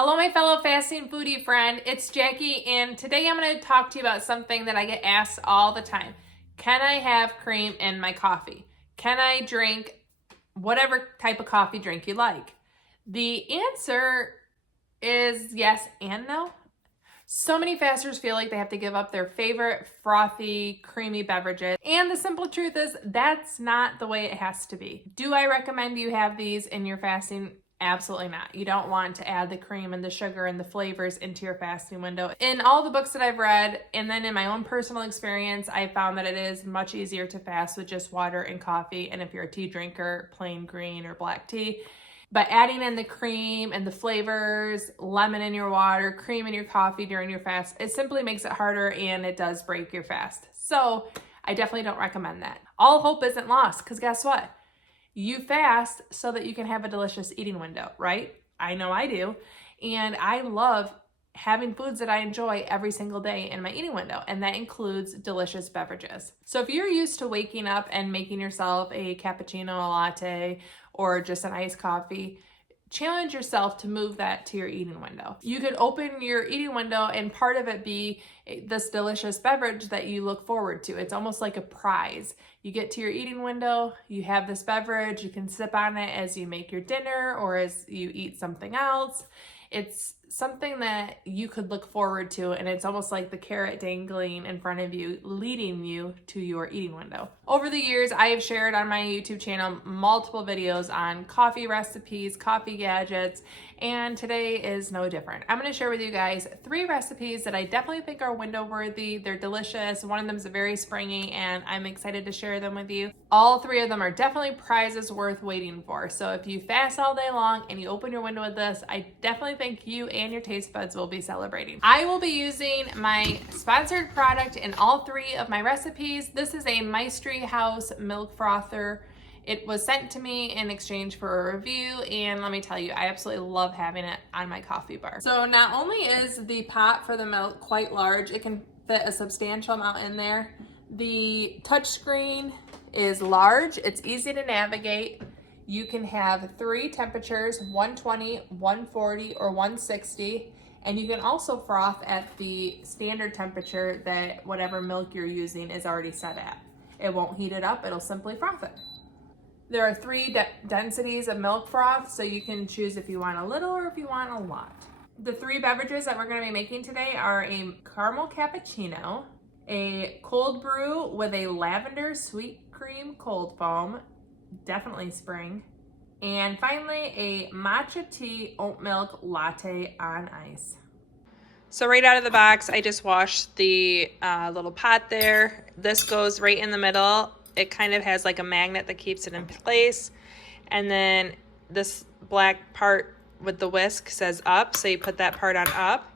Hello, my fellow fasting foodie friend. It's Jackie, and today I'm going to talk to you about something that I get asked all the time. Can I have cream in my coffee? Can I drink whatever type of coffee drink you like? The answer is yes and no. So many fasters feel like they have to give up their favorite frothy, creamy beverages. And the simple truth is that's not the way it has to be. Do I recommend you have these in your fasting? Absolutely not. You don't want to add the cream and the sugar and the flavors into your fasting window. In all the books that I've read, and then in my own personal experience, I found that it is much easier to fast with just water and coffee. And if you're a tea drinker, plain green or black tea. But adding in the cream and the flavors, lemon in your water, cream in your coffee during your fast, it simply makes it harder and it does break your fast. So I definitely don't recommend that. All hope isn't lost, because guess what? You fast so that you can have a delicious eating window, right? I know I do. And I love having foods that I enjoy every single day in my eating window, and that includes delicious beverages. So if you're used to waking up and making yourself a cappuccino, a latte, or just an iced coffee, challenge yourself to move that to your eating window. You could open your eating window and part of it be this delicious beverage that you look forward to. It's almost like a prize. You get to your eating window, you have this beverage, you can sip on it as you make your dinner or as you eat something else. It's something that you could look forward to, and it's almost like the carrot dangling in front of you, leading you to your eating window. Over the years, I have shared on my YouTube channel multiple videos on coffee recipes, coffee gadgets, and today is no different. I'm going to share with you guys 3 recipes that I definitely think are window worthy. They're delicious. One of them is very springy, and I'm excited to share them with you. All 3 of them are definitely prizes worth waiting for. So if you fast all day long and you open your window with this, I definitely think you and your taste buds will be celebrating. I will be using my sponsored product in all 3 of my recipes. This is a Maestri House Milk Frother. It was sent to me in exchange for a review, and let me tell you, I absolutely love having it on my coffee bar. So not only is the pot for the milk quite large, it can fit a substantial amount in there. The touchscreen is large, it's easy to navigate. You can have 3 temperatures, 120, 140, or 160. And you can also froth at the standard temperature that whatever milk you're using is already set at. It won't heat it up, it'll simply froth it. There are 3 densities of milk froth, so you can choose if you want a little or if you want a lot. The 3 beverages that we're going to be making today are a caramel cappuccino, a cold brew with a lavender sweet cream cold foam, definitely spring, and finally a matcha tea oat milk latte on ice. So right out of the box, I just washed the little pot there. This goes right in the middle. It kind of has like a magnet that keeps it in place. And then this black part with the whisk says up, so you put that part on up.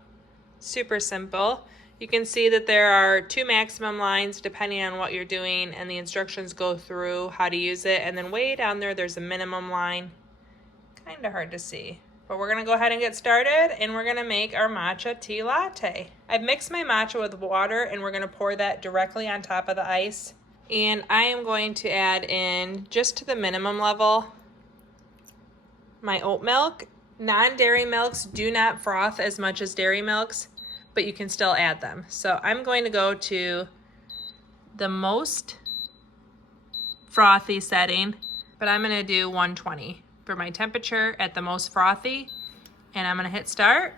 Super simple. You can see that there are 2 maximum lines depending on what you're doing, and the instructions go through how to use it. And then way down there, there's a minimum line. Kind of hard to see. But we're going to go ahead and get started, and we're going to make our matcha tea latte. I've mixed my matcha with water, and we're going to pour that directly on top of the ice. And I am going to add in, just to the minimum level, my oat milk. Non-dairy milks do not froth as much as dairy milks, but you can still add them. So I'm going to go to the most frothy setting, but I'm going to do 120 for my temperature at the most frothy. And I'm going to hit start.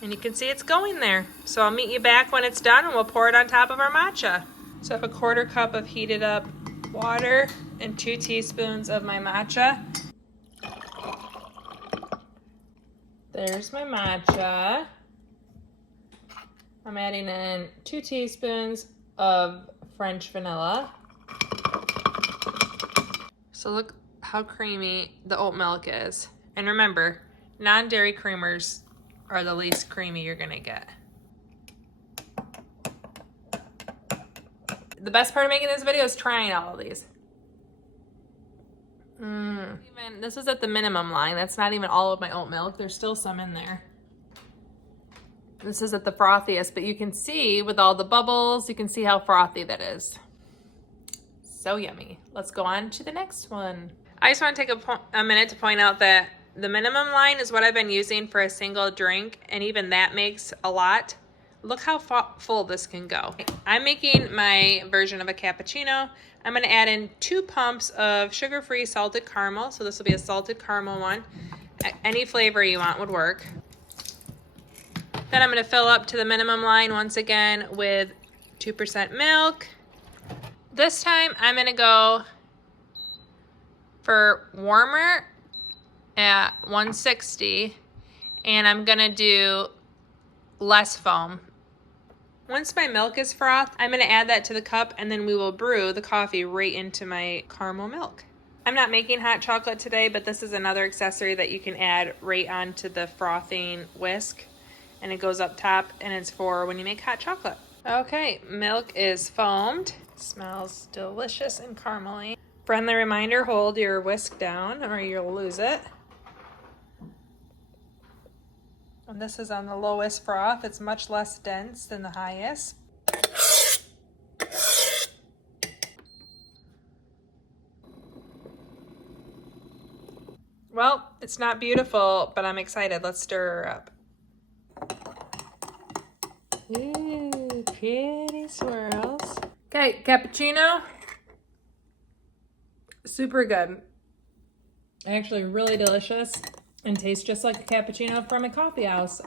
And you can see it's going there. So I'll meet you back when it's done, and we'll pour it on top of our matcha. So I have a 1/4 cup of heated up water and 2 teaspoons of my matcha. There's my matcha. I'm adding in 2 teaspoons of French vanilla. So look how creamy the oat milk is. And remember, non-dairy creamers are the least creamy you're gonna get. The best part of making this video is trying all of these. Even this is at the minimum line. That's not even all of my oat milk. There's still some in there. This is at the frothiest, but you can see with all the bubbles, you can see how frothy that is. So yummy. Let's go on to the next one. I just want to take a minute to point out that The minimum line is what I've been using for a single drink, and even that makes a lot. Look how full this can go. I'm making my version of a cappuccino. I'm gonna add in 2 pumps of sugar-free salted caramel. So this will be a salted caramel one. Any flavor you want would work. Then I'm gonna fill up to the minimum line once again with 2% milk. This time I'm gonna go for warmer at 160, and I'm gonna do less foam. Once my milk is frothed, I'm gonna add that to the cup, and then we will brew the coffee right into my caramel milk. I'm not making hot chocolate today, but this is another accessory that you can add right onto the frothing whisk, and it goes up top, and it's for when you make hot chocolate. Okay, milk is foamed. Smells delicious and caramely. Friendly reminder, hold your whisk down or you'll lose it. And this is on the lowest froth. It's much less dense than the highest. Well, it's not beautiful, but I'm excited. Let's stir her up. Ooh, pretty swirls. Okay, cappuccino. Super good. Actually really delicious and tastes just like a cappuccino from a coffee house.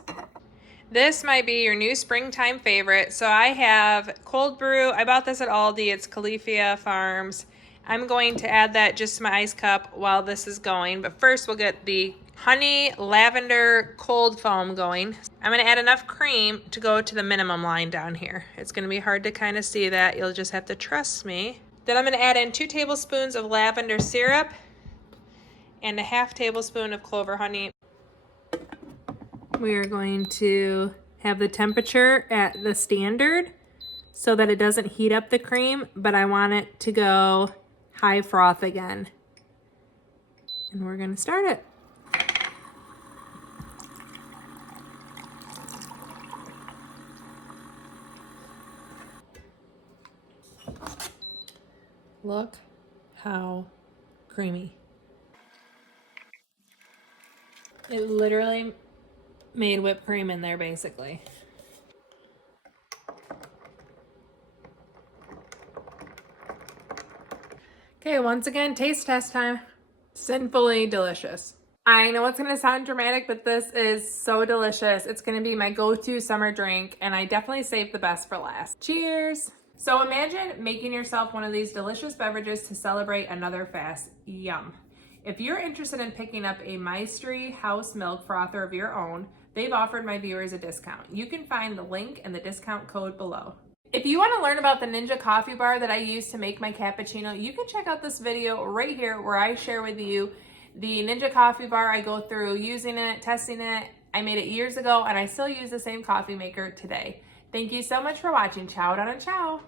This might be your new springtime favorite. So I have cold brew. I bought this at Aldi. It's Califia Farms. I'm going to add that just to my ice cup while this is going. But first we'll get the honey lavender cold foam going. I'm going to add enough cream to go to the minimum line down here. It's going to be hard to kind of see that. You'll just have to trust me. Then I'm going to add in 2 tablespoons of lavender syrup and a half tablespoon of clover honey. We are going to have the temperature at the standard so that it doesn't heat up the cream, but I want it to go high froth again. And we're going to start it. Look how creamy. It literally made whipped cream in there, basically. Okay, once again, taste test time. Sinfully delicious. I know it's gonna sound dramatic, but this is so delicious. It's gonna be my go-to summer drink, and I definitely saved the best for last. Cheers! So imagine making yourself one of these delicious beverages to celebrate another fast. Yum. If you're interested in picking up a Maestri House Milk Frother of your own, they've offered my viewers a discount. You can find the link and the discount code below. If you want to learn about the Ninja coffee bar that I use to make my cappuccino, you can check out this video right here where I share with you the Ninja coffee bar. I go through using it, testing it. I made it years ago and I still use the same coffee maker today. Thank you so much for watching. Ciao down and ciao.